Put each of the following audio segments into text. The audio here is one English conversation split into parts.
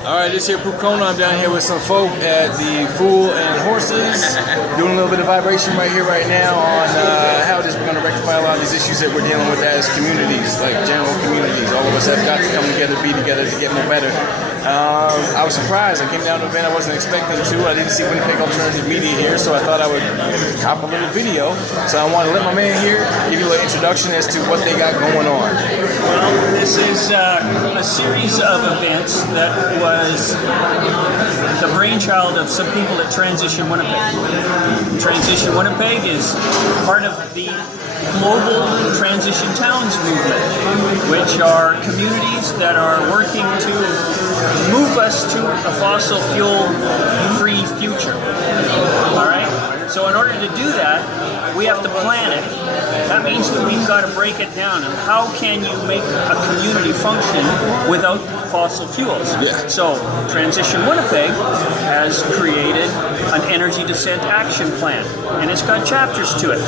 All right, this here Pucona. I'm down here with some folk at the Fool and Horses, doing a little bit of vibration right here, right now on how this is going to rectify a lot of these issues that we're dealing with as communities, like general communities. All of us have got to come together, be together to get more better. I was surprised. I came down to an event I wasn't expecting to. I didn't see Winnipeg Alternative Media here, so I thought I would cop a little video. So I want to let my man here give you a little introduction as to what they got going on. Well, this is a series of events that was the brainchild of some people at Transition Winnipeg. Transition Winnipeg is part of the global transition towns movement, which are communities that are working to move us to a fossil fuel free future. All right? So in order to do that, we have to plan it. That means that we've got to break it down. And how can you make a community function without fossil fuels? Yeah. So Transition Winnipeg has created an energy descent action plan, and it's got chapters to it.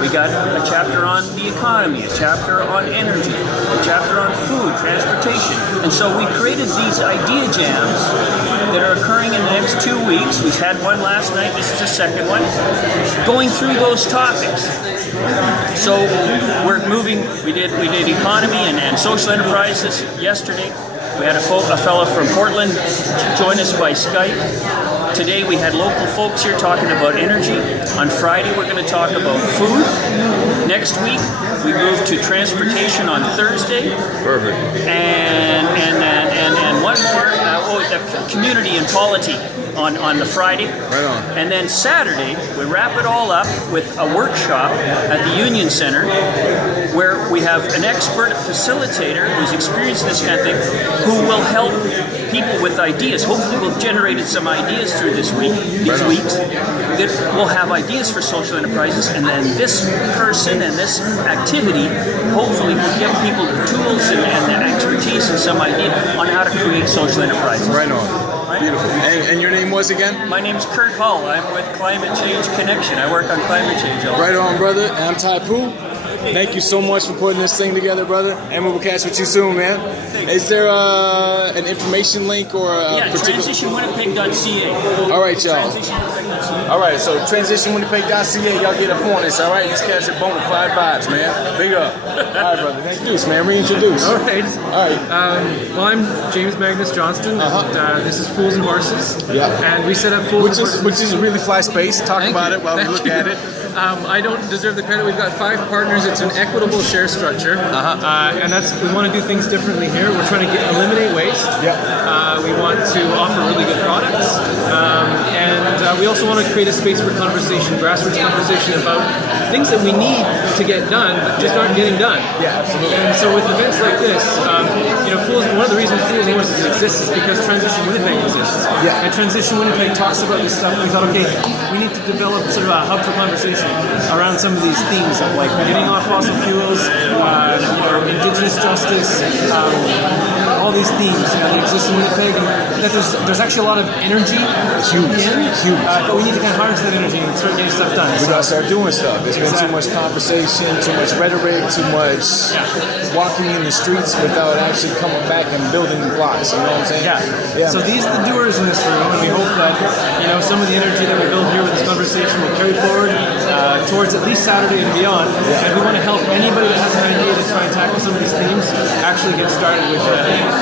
We got a chapter on the economy, a chapter on energy, a chapter on food, transportation. And so we created these idea jams that are occurring in the next 2 weeks. We had one last night, this is the second one, going through those topics. So we're moving, we did economy and social enterprises yesterday. We had a fellow from Portland join us by Skype. Today we had local folks here talking about energy. On Friday we're going to talk about food. Next week we move to transportation on Thursday. Perfect. And one more, the community and polity on the Friday. Right on. And then Saturday we wrap it all up with a workshop at the Union Center where we have an expert facilitator who's experienced this kind of thing who will help people with ideas. Hopefully we've generated some ideas through these weeks that will have ideas for social enterprises, and then this person and this activity hopefully will give people the tools and the expertise and some idea on how to create social enterprises. Right on. Beautiful. And your name was again? My name's Kurt Hall. I'm with Climate Change Connection. I work on climate change. Right on, brother. And I'm Tai Poo. Thank you so much for putting this thing together, brother. And we will catch with you soon, man. Is there an information link or a particular... transitionwinnipeg.ca. All right, y'all. All right, so transitionwinnipeg.ca, y'all get up on this, all right? Let's catch your bona fide vibes, man. Big up. All right, brother. Introduce, man. Reintroduce. All right. All right. Well, I'm James Magnus Johnston. This is Fools and Horses. Yeah. And we set up Fools and Horses. Which is a really fly space. Talk about it while we look at it. I don't deserve the credit. We've got 5 partners. It's an equitable share structure, and we want to do things differently here. We're trying to eliminate waste. Yeah. We want to offer really good products, and we also want to create a space for conversation, grassroots conversation about things that we need to get done, but just aren't getting done. Yeah, absolutely. And so with events like this, one of the reasons Fools and Horses exists is because Transition Winnipeg exists. Yeah. And Transition Winnipeg talks about this stuff, and we thought, okay, we need to develop sort of a hub for conversation around some of these themes of like getting off fossil fuels, Indigenous justice, all these themes that exist in Winnipeg, and that there's actually a lot of energy huge. But we need to kind of harness that energy and start getting stuff done. We gotta start doing stuff. There's been too much conversation, too much rhetoric, too much walking in the streets without actually coming back and building blocks. You know what I'm saying? Yeah. So these are the doers in this room, and we hope that some of the energy that we build here with this conversation will carry forward towards at least Saturday and beyond. Yeah. And we want to help anybody that has an idea to try and tackle some of these themes actually get started with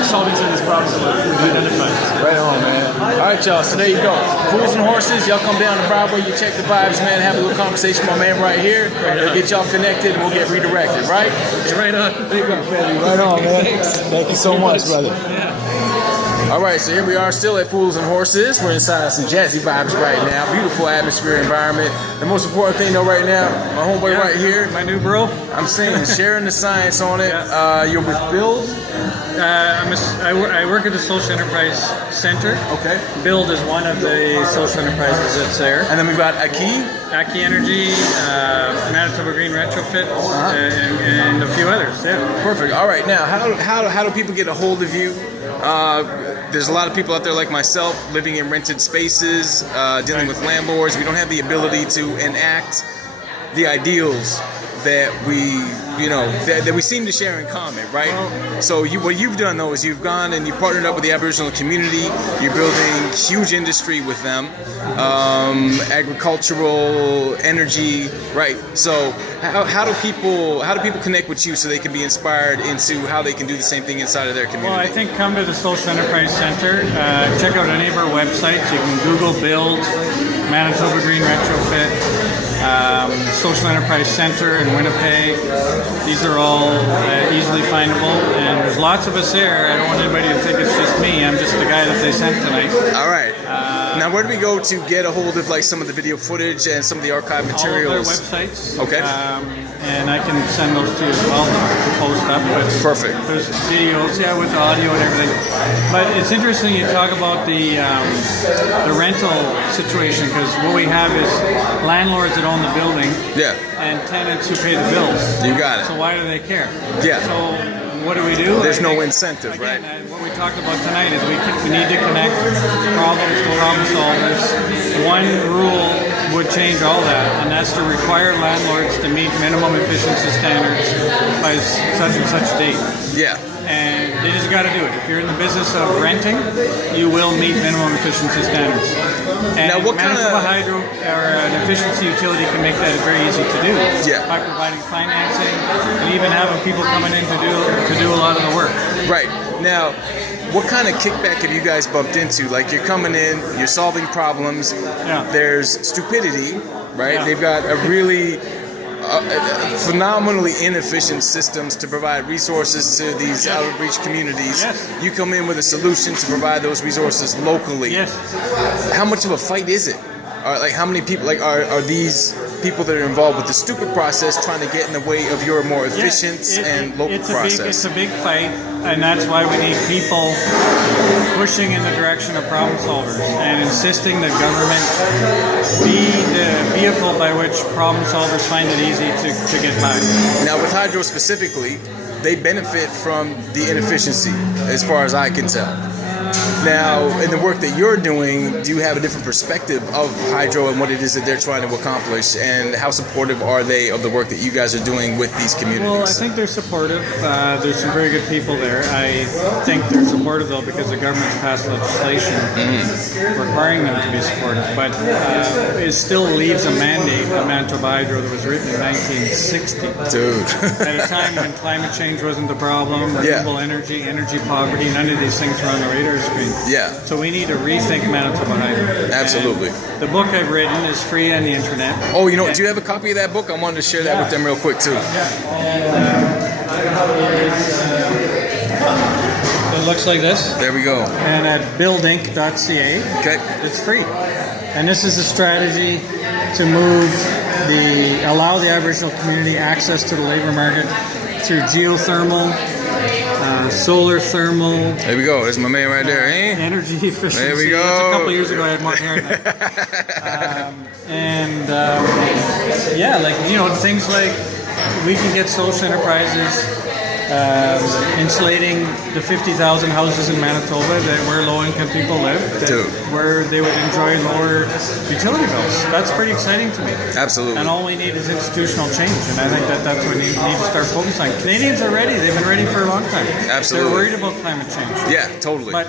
solving some of these problems that we've identified. Right on, man. All right, y'all. So there you go. Fools and Horses. Y'all come down to Broadway. You check the vibes, man. Have a little conversation with my man right here. We'll get y'all connected and we'll get redirected, right? Right on. Big up, baby. Right on, man. Thank you so much, brother. Yeah. All right, so here we are still at Fools and Horses. We're inside some jazzy vibes right now. Beautiful atmosphere, environment. The most important thing, though, right now, my homeboy right here. My new bro. I'm saying, sharing the science on it. You're with Build? I work at the Social Enterprise Center. Okay. Build is one of the social enterprises that's there. And then we've got Aki. Aki Energy, Manitoba Green Retrofit, and a few others. Yeah. Perfect. All right. Now, how do people get a hold of you? There's a lot of people out there like myself living in rented spaces, dealing with landlords. We don't have the ability to enact the ideals that we, that we seem to share in common, right? So what you've done though is you've gone and you partnered up with the Aboriginal community. You're building huge industry with them, agricultural, energy, right? So how do people connect with you so they can be inspired into how they can do the same thing inside of their community? Well, I think come to the Social Enterprise Center. Check out any of our websites. You can Google Build, Manitoba Green Retrofit, Social Enterprise Center in Winnipeg. These are all easily findable, and there's lots of us there. I don't want anybody to think it's just me. I'm just the guy that they sent tonight. All right. Now, where do we go to get a hold of like some of the video footage and some of the archive materials? All of our websites. Okay. And I can send those to you as well to post up. But perfect. There's videos, with audio and everything. But it's interesting you talk about the rental situation, because what we have is landlords that own the building, and tenants who pay the bills. You got it. So why do they care? Yeah. So what do we do? There's no incentive, again, right? What we talked about tonight is we need to connect problems to problem solvers. One rule would change all that, and that's to require landlords to meet minimum efficiency standards by such and such date. Yeah. And they just got to do it. If you're in the business of renting, you will meet minimum efficiency standards. And now, what Manitoba Hydro or an efficiency utility can make that very easy to do by providing financing and even having people coming in to do a lot of the work. Right. Now, what kind of kickback have you guys bumped into? Like, you're coming in, you're solving problems. There's stupidity, right? They've got a really phenomenally inefficient systems to provide resources to these out of reach communities. You come in with a solution to provide those resources locally. How much of a fight is it? Like, how many people are these people that are involved with the stupid process trying to get in the way of your more efficient and local process? It's a big fight, and that's why we need people pushing in the direction of problem solvers and insisting that government be the vehicle by which problem solvers find it easy to get by. Now, with hydro specifically, they benefit from the inefficiency, as far as I can tell. Now, in the work that you're doing, do you have a different perspective of hydro and what it is that they're trying to accomplish, and how supportive are they of the work that you guys are doing with these communities? Well, I think they're supportive. There's some very good people there. I think they're supportive, though, because the government's passed legislation requiring them to be supportive. But it still leaves a mandate of Manitoba Hydro that was written in 1960. Dude. At a time when climate change wasn't the problem, renewable energy poverty, none of these things were on the radar screen. So we need to rethink Manitoba Hydro. Absolutely. And the book I've written is free on the internet. Oh, do you have a copy of that book? I wanted to share that with them real quick too. It looks like this. There we go. And at buildinc.ca, it's free. And this is a strategy to allow the Aboriginal community access to the labor market through geothermal, solar thermal. There we go. There's my man right there, Energy efficiency. There we go. That's a couple of years ago. I had more hair than things like we can get social enterprises insulating the 50,000 houses in Manitoba where low-income people live, where they would enjoy lower utility bills. That's pretty exciting to me. Absolutely. And all we need is institutional change, and I think that's what we need to start focusing on. Canadians are ready. They've been ready for a long time. Absolutely. They're worried about climate change. Yeah, totally. But,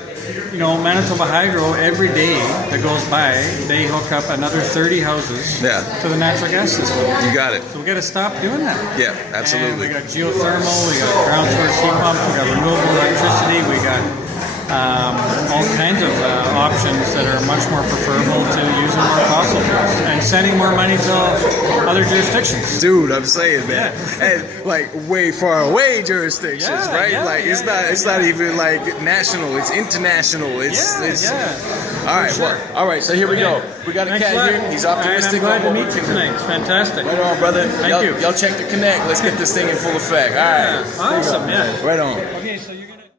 Manitoba Hydro, every day that goes by, they hook up another 30 houses to the natural gas system. You got it. So we got to stop doing that. Yeah, absolutely. And we got geothermal, we got ground source heat pumps, we got renewable electricity, we got all kinds of options that are much more preferable to using more fossil fuels and sending more money to other jurisdictions. Dude, I'm saying, man, and like way far away jurisdictions, right? It's not even like national; it's international. It's all right. So here we go. We got a cat here. He's optimistic. I'm glad to meet you tonight. It's fantastic. Right on, brother. Thank you. Y'all check the connect. Let's get this thing in full effect. All right. Awesome. Yeah. Right on. Okay, so you.